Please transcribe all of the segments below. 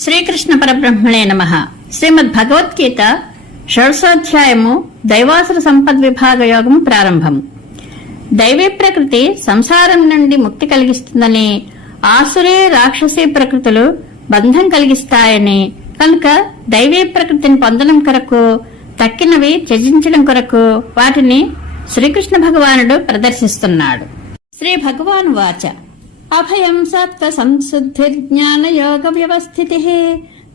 శ్రీకృష్ణ పరబ్రహ్మణే నమః. శ్రీమద్ భగవద్గీత షోడశోధ్యాయము దైవాసుర సంపద్విభాగ యోగం ప్రారంభము. దైవీ ప్రకృతి సంసారం నుండి ముక్తి కలిగిస్తుందని, ఆసురీ రాక్షసీ ప్రకృతులు బంధం కలిగిస్తాయని, కనుక దైవీ ప్రకృతిని పొందడం కొరకు, తక్కినవి త్యజించడం కొరకు వాటిని శ్రీకృష్ణ భగవానుడు ప్రదర్శిస్తున్నాడు. శ్రీ భగవాను వాచ అభయం సత్వ సంశుద్ధిర్జ్ఞాన యోగ వ్యవస్థితి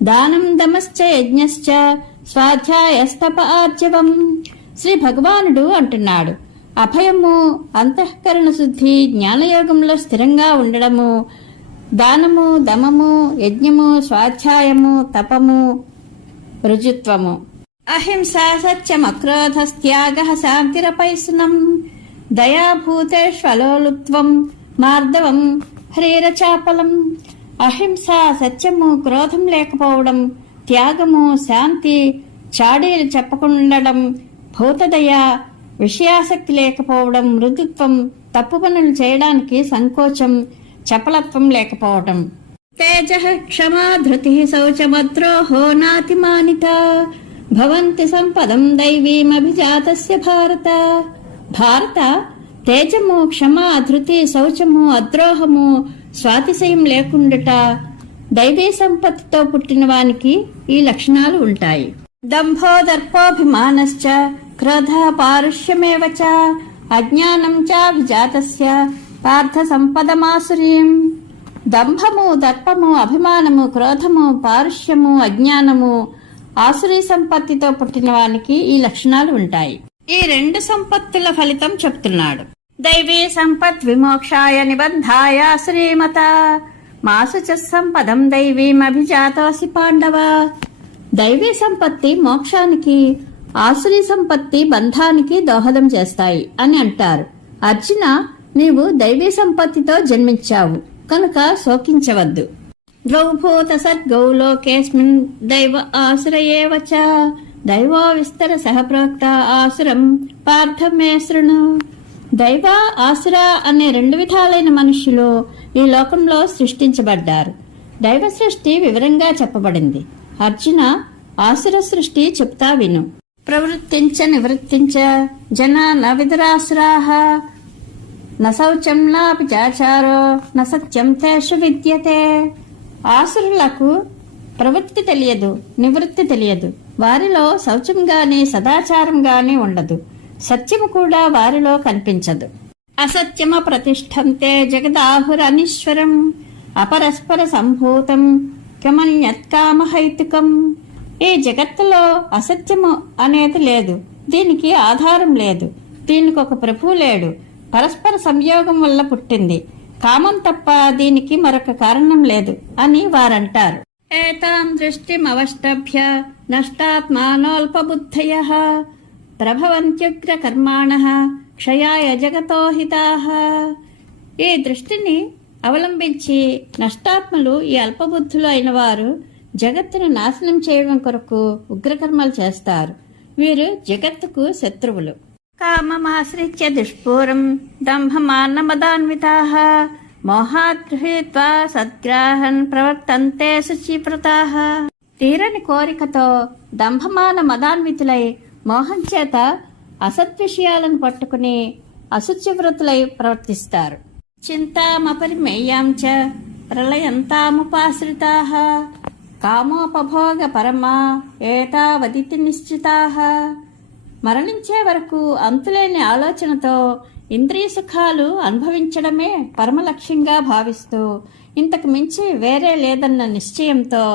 దానం దమశ్చ యజ్ఞశ్చ స్వాధ్యాయస్తప ఆర్జవం. శ్రీ భగవానుడు అంటున్నాడు, అభయము అంతఃకరణ శుద్ధి, జ్ఞానయోగంలో స్థిరంగా ఉండడము, దానము దమము, యజ్ఞము, స్వాధ్యాయము, తపము, రుజుత్వము, అహింస సత్యమక్రోధస్త్యాగ శాంతిరపైసునం, దయాభూతేష్వలోలుప్త్వం మార్దవం హ్రీరచాపలం. అహింస, సత్యము, క్రోధం లేకపోవడం, త్యాగము, శాంతి, చాడీలు చెప్పకుండడం, భూతదయ, విషయాసక్తి లేకపోవడం, మృదుత్వం, తప్పు పనులు చేయడానికి సంకోచం, చపలత్వం లేకపోవడం. తేజ క్షమా ధృతి శౌచమద్రోహో నాతిమానిత భవంతి సంపదం దైవీమభిజాతస్య భారత. భారత, తేజము, క్షమ, ధృతి, శౌచము, అద్రోహము, స్వాతిశయం లేకుండుట, దైవీ సంపత్తితో పుట్టిన వానికి ఈ లక్షణాలు ఉంటాయి. దంభో దర్పోభిమానశ్చ క్రోధ పారుష్యమేవ చ అజ్ఞానం చాభిజాతస్య పార్థ సంపదమాసురీం. దంభము, దర్పము, అభిమానము, క్రోధము, పారుష్యము, అజ్ఞానము, ఆసురీ సంపత్తితో పుట్టిన వానికి ఈ లక్షణాలు ఉంటాయి. ఈ రెండు సంపత్తుల ఫలితం చెప్తున్నాడు. దైవీ సంపత్ విమోక్షాయ నిబంధాయ శ్రీమత మాసు చ సంపదం దైవీమభిజాతోసి పాండవ. దైవీ సంపత్తి మోక్షానికి, ఆసురీ సంపత్తి బంధానికి దోహదం చేస్తాయి అని అంటారు. అర్జున, నీవు దైవీ సంపత్తితో జన్మించావు కనుక శోకించవద్దు. ద్వౌభూత సద్గౌ లోకేస్మిన్ దైవ ఆసురయేవ చ దైవో విస్తర సహప్రోక్త ఆసురం పార్థమే శృణు. దైవ, ఆసుర అనే రెండు విధాలైన మనుష్యులు ఈ లోకంలో సృష్టించబడ్డారు. దైవ సృష్టి వివరంగా చెప్పబడింది. అర్జున, ఆసుర సృష్టి చెప్తా విను. ప్రవృత్తించ నివృత్తించ జనా న విదురాసురాః న శౌచం నాపి చాచారో న సత్యం తేషు విద్యతే. ఆసురులకు ప్రవృత్తి తెలియదు, నివృత్తి తెలియదు. వారిలో శౌచం గాని సదాచారం గాని ఉండదు. సత్యము కూడా వారిలో కనిపించదు. అసత్యమ ప్రతిష్టంతే జగదాహురనీశ్వరం అపరస్పర సంభూతం కిమన్యత్కామహైతుకం. ఈ జగత్తులో అసత్యము అనేది లేదు, దీనికి ఆధారం లేదు, దీనికి ఒక ప్రభువు లేడు, పరస్పర సంయోగం వల్ల పుట్టింది, కామం తప్ప దీనికి మరొక కారణం లేదు అని వారంటారు. ఏతాం దృష్టిమవష్టభ్య నష్టాత్మానోల్పబుద్ధయః ప్రభవంత్యుగ్ర కర్మాణః క్షయాయ జగతో హితాః. ఈ దృష్టిని అవలంబించి నష్టాత్మలు, ఈ అల్పబుద్ధులు అయిన వారు జగత్తును నాశనం చేయడం కొరకు ఉగ్రకర్మలు చేస్తారు. వీరు జగత్తుకు శత్రువులు. కామమాశ్రిత్య దుష్పూరం దంభమాన్నమదాన్వితాః మోహాత్ గృహీత్వా సద్గ్రాహన్ ప్రవర్తంతే శుచివ్రతాః. తీరని కోరికతో దంభమాన మదాన్వితులై మోహం చేత అసద్విషయాలను పట్టుకుని అశుచివ్రతులై ప్రవర్తిస్తారు. చింతామపరిమేయాం చ ప్రళయంతాముపాశ్రితాః కామోపభోగ పరమా ఏతావదితి నిశ్చితాః. మరణించే వరకు అంతులేని ఆలోచనతో ఇంద్రియ సుఖాలు అనుభవించడమే పరమలక్ష్యంగా భావిస్తూ, ఇంతకు మించి వేరే లేదన్న నిశ్చయంతో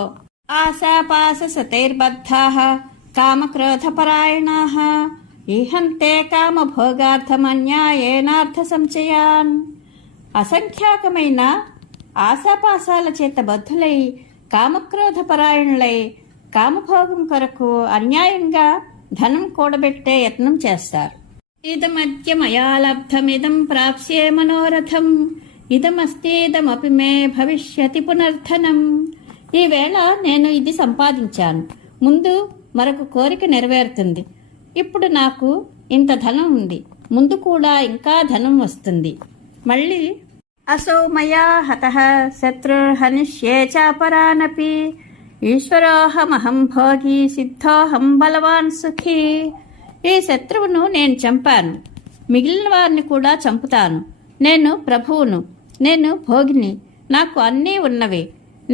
ఆశాపాశ సతైర్బద్ధాః కామక్రోధపరాయణాః ఈహంతే కామభోగార్థమన్యాయేనార్థ సంచయాన్. అసంఖ్యాకమైన ఆశాపాశాల చేత బద్ధులై కామక్రోధపరాయణులై కామభోగం కొరకు అన్యాయంగా ధనం కూడబెట్టే యత్నం చేస్తారు. ఇదమద్య మయా లబ్ధమిదం ప్రాప్స్యే మనోరథం ఇదమస్తీదమపి మే భవిష్యతి పునర్ధనం. ఈవేళ నేను ఇది సంపాదించాను, ముందు మరొక కోరిక నెరవేరుతుంది. ఇప్పుడు నాకు ఇంత ధనం ఉంది, ముందు కూడా ఇంకా ధనం వస్తుంది. మళ్ళీ असौ मया हतः शत्रुर्हनिष्ये चापरानपि ఈశ్వరోహమహం భోగి సిద్ధోహం బలవాన్ సుఖీ. ఈ శత్రువును నేను చంపాను, మిగిలిన వారిని కూడా చంపుతాను. నేను ప్రభువును, నేను భోగిని, నాకు అన్నీ ఉన్నవి,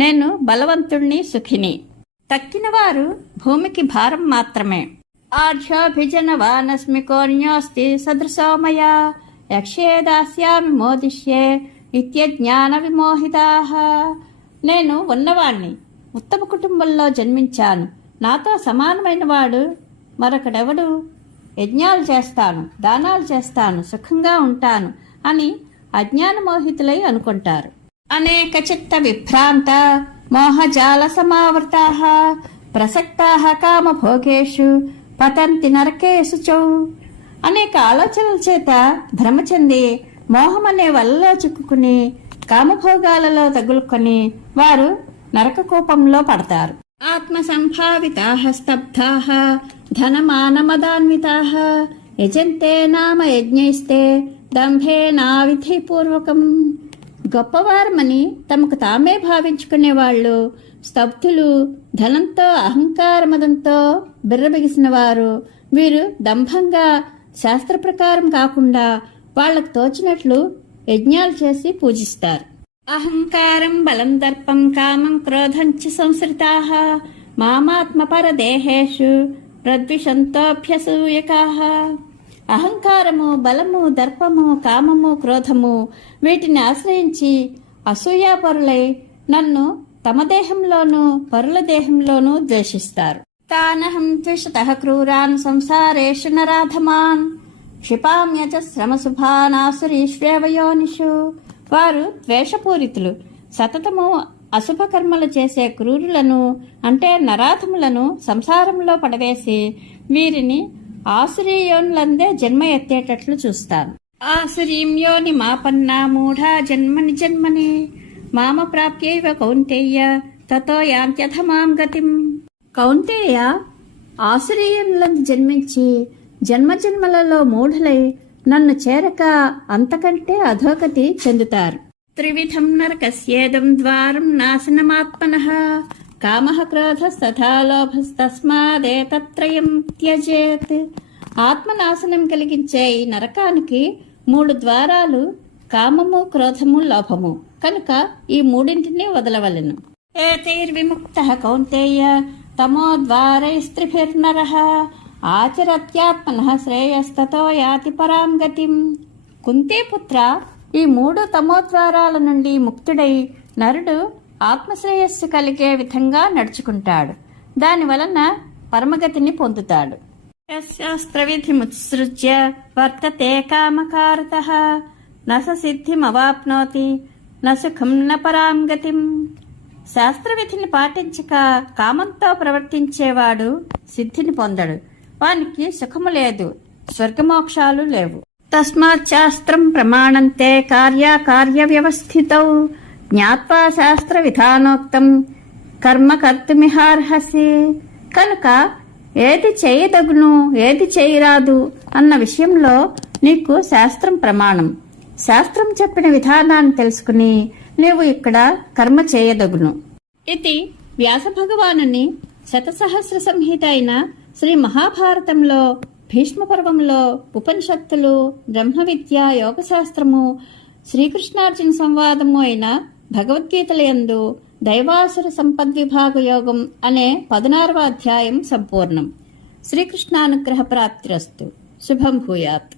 నేను బలవంతుణ్ణి, సుఖిని. తక్కినవారు భూమికి భారం మాత్రమే. ఆఢ్యోభిజనవానస్మి కోన్యోస్తి సదృశోమయా యక్షే దాస్యామి మోదిష్యే నిత్యజ్ఞాన విమోహితాః. నేను ఉన్నవాణ్ణి, ఉత్తమ కుటుంబంలో జన్మించాను, నాతో సమానమైన వాడు మరొకడెవడు? యజ్ఞాలు చేస్తాను, దానాలు చేస్తాను, సుఖంగా ఉంటాను అని అజ్ఞానమోహితులై అనుకుంటారు. అనేక చిత్త విభ్రాంత మోహజాల సమావృతాః ప్రసక్తాః కామభోగేషు పతంతి నరకేషు చౌ. అనేక ఆలోచనల చేత భ్రమ చెంది మోహం అనే వలలో చిక్కుకుని కామభోగాలలో తగులుకొని వారు నరక కూపంలో పడతారు. ఆత్మ సంభావితాః స్తబ్ధాః ధనమానమదాన్వితాః యజంతే నామ యజ్ఞైస్తే దంభేనా విధిపూర్వకం. గొప్పవారమని తమకు తామే భావించుకునేవాళ్ళు స్తబ్ధులు, ధనంతో అహంకారమదంతో బిర్రబిగిసిన వారు. వీరు దంభంగా శాస్త్ర ప్రకారం కాకుండా వాళ్లకు తోచినట్లు యజ్ఞాలు చేసి పూజిస్తారు. అహంకారం బలం దర్పం కామం క్రోధం చ సంశ్రితాః మామాత్మపరదేహేషు ప్రద్విషంతోభ్యసూయకాః. అహంకారము, బలము, దర్పము, కామము, క్రోధము వీటిని ఆశ్రయించి అసూయాపరులై నన్ను తమ దేహంలోనూ పరుల దేహంలోనూ ద్వేషిస్తారు. తానహం ద్విషతః క్రూరాన్ సంసారేషు నరాధమాన్ క్షిపామ్యచ శ్రమశుభానాసురీష్వేవ యోనిషు. వారు ద్వేషపూరితులు, సతతము అశుభకర్మలు చేసే క్రూరులను అంటే నరాధములను సంసారంలో పడవేసి వీరిని ఆసురీయోనులందే జన్మ ఎత్తేటట్లు చూస్తాను. ఆసురీం యోని మాపన్నా మూఢా జన్మని జన్మని మామ ప్రాప్యైవ కౌంతేయ తతో యాంత్యథమాం గతిం. కౌంతేయ, ఆసురీయులందు జన్మించి జన్మజన్మలలో మూఢులై నన్ను చేరక అంతకంటే అధోగతి చెందుతారు. త్రివిధం నరకస్యేదం ద్వారం నాశనమాత్మనః కామః క్రోధస్తథా లోభస్తస్మాదేతత్రయం త్యజేత్. ఆత్మనాశనం కలిగించే ఈ నరకానికి 3 ద్వారాలు, కామము, క్రోధము, లోభము. కనుక ఈ మూడింటిని వదలవలెను. ఏతైర్విముక్తః కౌంతేయ తమోద్వారైస్త్రిభిర్నరః ఆచరత్యాత్మనః శ్రేయస్తతో యాతి పరాం గతిం. కుంతీపుత్ర, ఈ 3 తమోద్వారాల నుండి ముక్తుడై నరుడు ఆత్మశ్రేయస్సు కలిగే విధంగా నడుచుకుంటాడు. దానివలన పరమగతిని పొందుతాడు. శాస్త్రవిధిముత్సృజ్య వర్తతే కామకారతః న స సిద్ధిమవాప్నోతి న సుఖం న పరాం గతిం. శాస్త్రవిధిని పాటించక కామంతో ప్రవర్తించేవాడు సిద్ధిని పొందడు, వానికి సుఖము లేదు, స్వర్గమోక్షాలు లేవు. తస్మాత్ శాస్త్రం ప్రమాణంతే కార్యాకార్య వ్యవస్థితౌ జ్ఞాత్వా శాస్త్ర విధానోక్తం కర్మ కర్తుమిహార్హసి. కనుక ఏది చేయదగును, ఏది చేయరాదు అన్న విషయంలో నీకు శాస్త్రం ప్రమాణం. శాస్త్రం చెప్పిన విధానాన్ని తెలుసుకుని నీవు ఇక్కడ కర్మ చేయదగును. ఇది వ్యాస భగవానుని శతసహస్ర సంహిత అయిన శ్రీ మహాభారతంలో, భీష్మ పర్వంలో, ఉపనిషత్తులు, బ్రహ్మ విద్య, యోగశాస్త్రము, శ్రీకృష్ణార్జున సంవాదము అయిన భగవద్గీతలయందు దైవాసుర సంపద్విభాగ యోగం అనే 16వ అధ్యాయం సంపూర్ణం. శ్రీకృష్ణానుగ్రహ ప్రాప్తిరస్తు. శుభం భూయాత్.